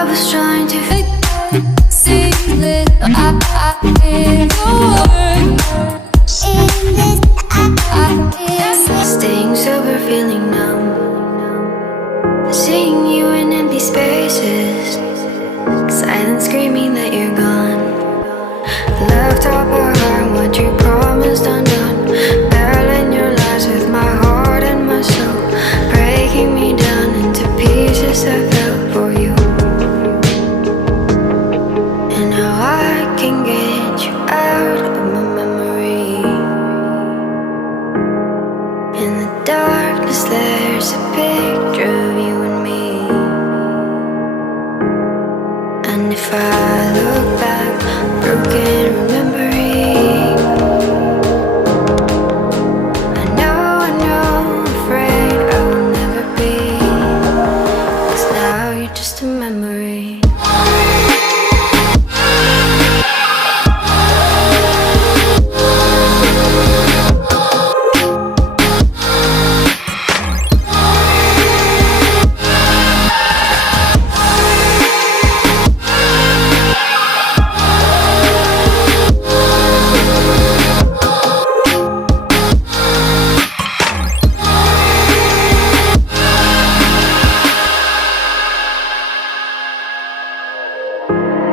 I was trying to see it. I hear your word. In this, staying sober, feeling numb. Seeing you in empty spaces. Silence screaming that you're gone. Left up our heart, what you promised undone. Battling your lies with my heart and my soul. Breaking me down into pieces I fell for you. And now I can get you out of my memory. In the darkness there's a picture of you and me. And if I look back, broken remembering, I know, afraid I will never be. 'Cause now you're just a memory.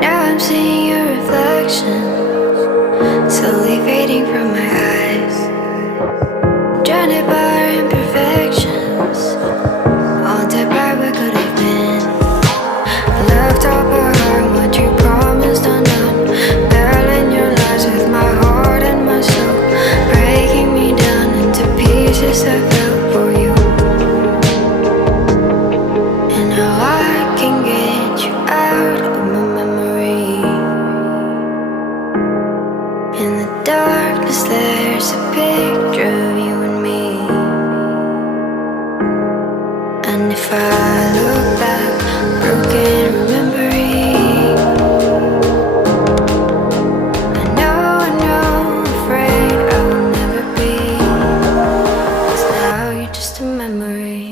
I'm seeing your reflection, slowly fading from my eyes. Drowned by our imperfections, haunted by what could have been. Left up our heart, what you promised undone. Battling your lies with my heart and my soul. Breaking me down into pieces I fell for you. And now I can get you out of my memory. In the darkness there's a picture of you and me. And if I look back, broken remembering, I know, afraid I will never be. 'Cause now you're just a memory.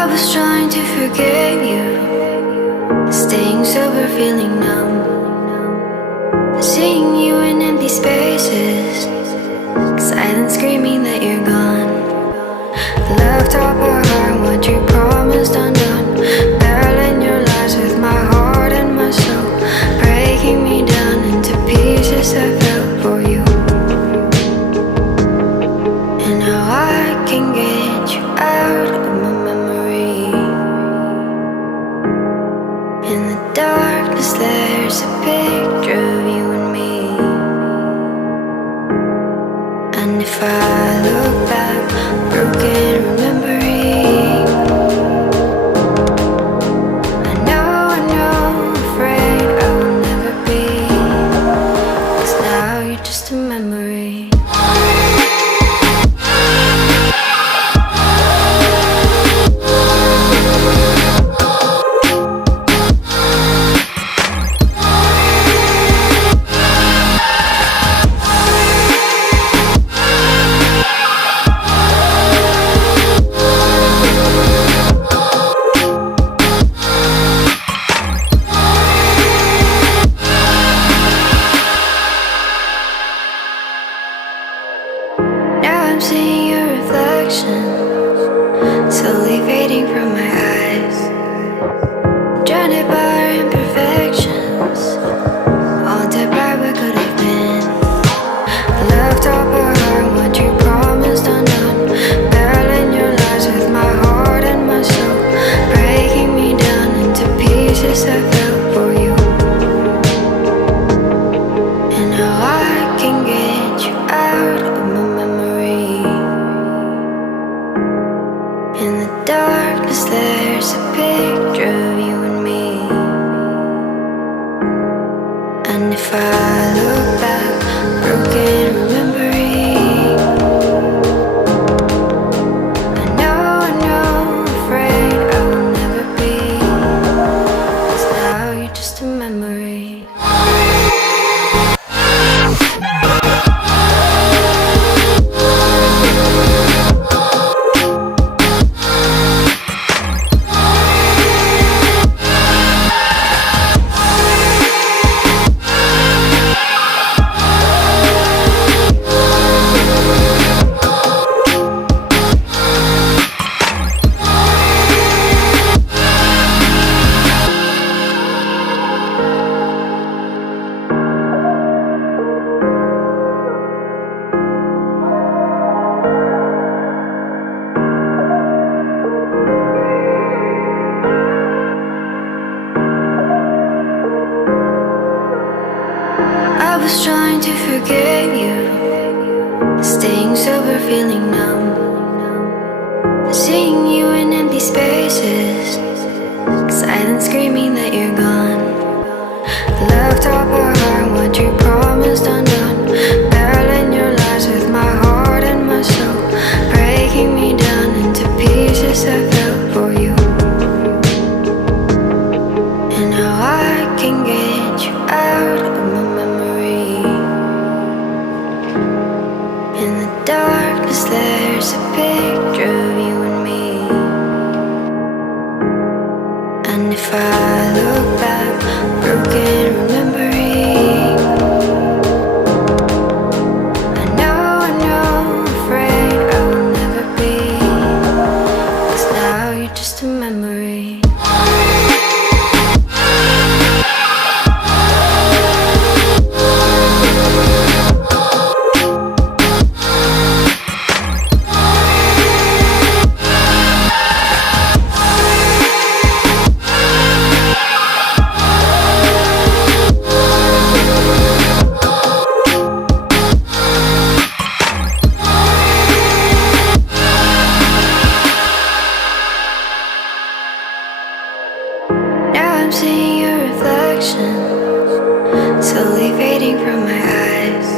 I was trying to forget you, staying sober, feeling numb. Seeing you in empty spaces, silence screaming that you're gone. Left up our heart, what you promised undone. Battling your lies with my heart and my soul. Breaking me down into pieces I fell for you. And now I can get you out of my memory. In the darkness there's a picture of you and me. And if I look back, broken remembering, I know, afraid I will never be. 'Cause now you're just a memory. I'm seeing your reflection, slowly fading from my eyes. Drowned by our imperfections, haunted by what could have been. Left up our heart, what you promised undone. was trying to forget you, staying sober, feeling numb, seeing you in empty spaces, silence screaming that you're gone. Left up our heart, what you promised undone, battling your lies with my heart and my soul, breaking me down into pieces I fell for you. And now I can get you out of my memory. In the darkness there's a picture of you and me. And if I look back, broken remembering, I know, afraid I will never be, 'cause now you're just a memory. I'm seeing your reflection, slowly fading from my eyes,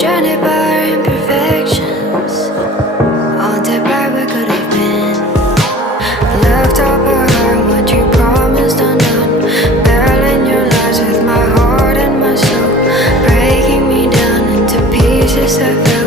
drowned by our imperfections, haunted by what could have been. Left up our heart, what you promised undone, battling your lies with my heart and my soul, breaking me down into pieces I felt.